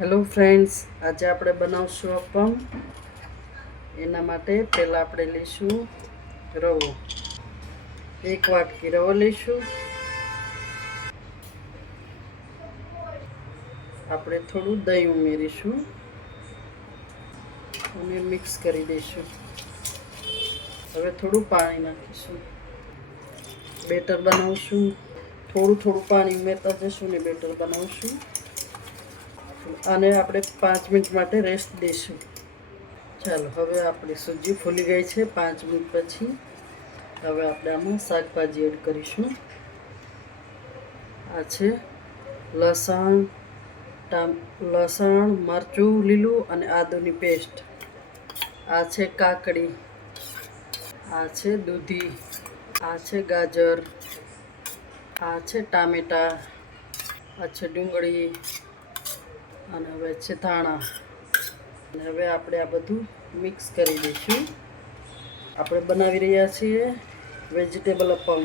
Hello friends, આજે આપણે બનાવશું અપમ. એના માટે પહેલાં આપણે લઈશું રવો. 1 વાટકી રવો લઈશું. આપણે થોડું દહીં ઉમેરીશું અને મિક્સ કરી દઈશું. હવે થોડું પાણી નાખીશું. બેટર બનાવશું. થોડું પાણી ઉમેરતા જશું ને બેટર બનાવશું. આને આપણે 5 મિનિટ માટે રેસ્ટ દઈશું. ચાલો, હવે આપણી સૂજી ફૂલી ગઈ છે 5 મિનિટ પછી. હવે આપણે આમાં શાકભાજી એડ કરીશું. આ છે લસણ, મરચું લીલું અને આદુની પેસ્ટ. આ છે કાકડી, આ છે દૂધી, આ છે ગાજર, આ છે ટામેટા, આ છે ડુંગળી અને હવે છે ધાણા. અને હવે આપણે આ બધું મિક્સ કરી દઈશું. આપણે બનાવી રહ્યા છીએ વેજીટેબલ અપમ.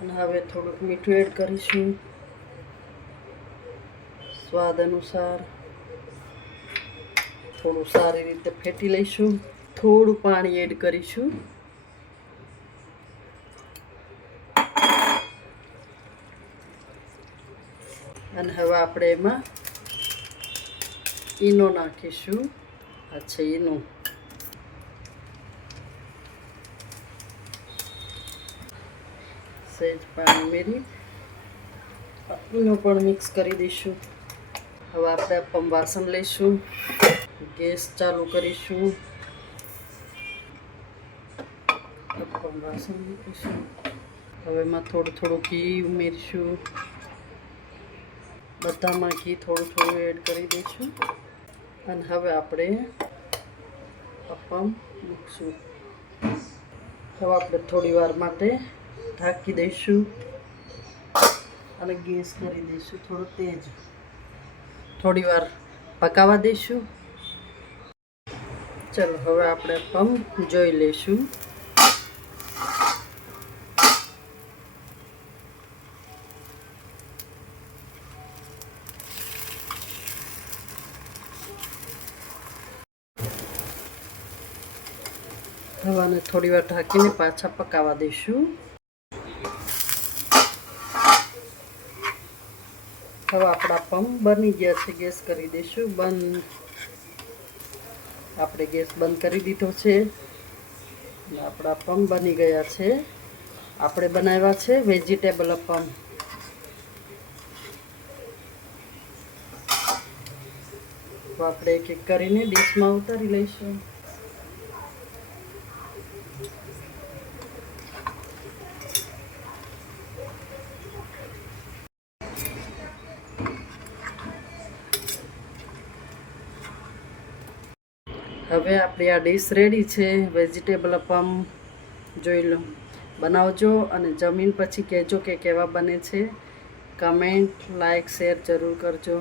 અને હવે થોડુંક મીઠું એડ કરીશું સ્વાદ અનુસાર. થોડું સારી રીતે ફેટી લઈશું. થોડું પાણી એડ કરીશું. અને હવે આપણે એમાં ઈનો નાખીશું. આ છે ઈનો. સહેજ પાણી ઉમેરી ઈનો પણ મિક્સ કરી દઈશું. હવે આપણે અપમ વાસણ લઈશું. ગેસ ચાલુ કરીશું. અપમ વાસણ મૂકીશું. હવે એમાં થોડું ઘી ઉમેરીશું. બધામાં ઘી થોડું એડ કરી દઈશું. અને હવે આપણે અપમ મૂકશું. હવે આપણે થોડી વાર માટે ઢાંકી દઈશું અને ગેસ કરી દઈશું થોડો તેજ. થોડી વાર પકાવવા દઈશું. ચલો, હવે આપણે અપમ જોઈ લઈશું. હવે આને થોડી વાર ઢાંકીને પાછા પકાવવા દઈશું. હવે આપણા અપમ બની ગયા છે. ગેસ કરી દઈશું બંધ. આપણે ગેસ બંધ કરી દીધો છે. આપણા અપમ બની ગયા છે. આપણે બનાવ્યા છે વેજીટેબલ અપમ. તો આપણે એક એક કરીને ડીશમાં ઉતારી લઈશું. હવે આપણી આ ડીશ રેડી છે વેજીટેબલ અપમ. જોઈ લો, બનાવજો અને જમીન પછી કહેજો કે કેવા બને છે. કમેન્ટ, લાઈક, શેર જરૂર કરજો.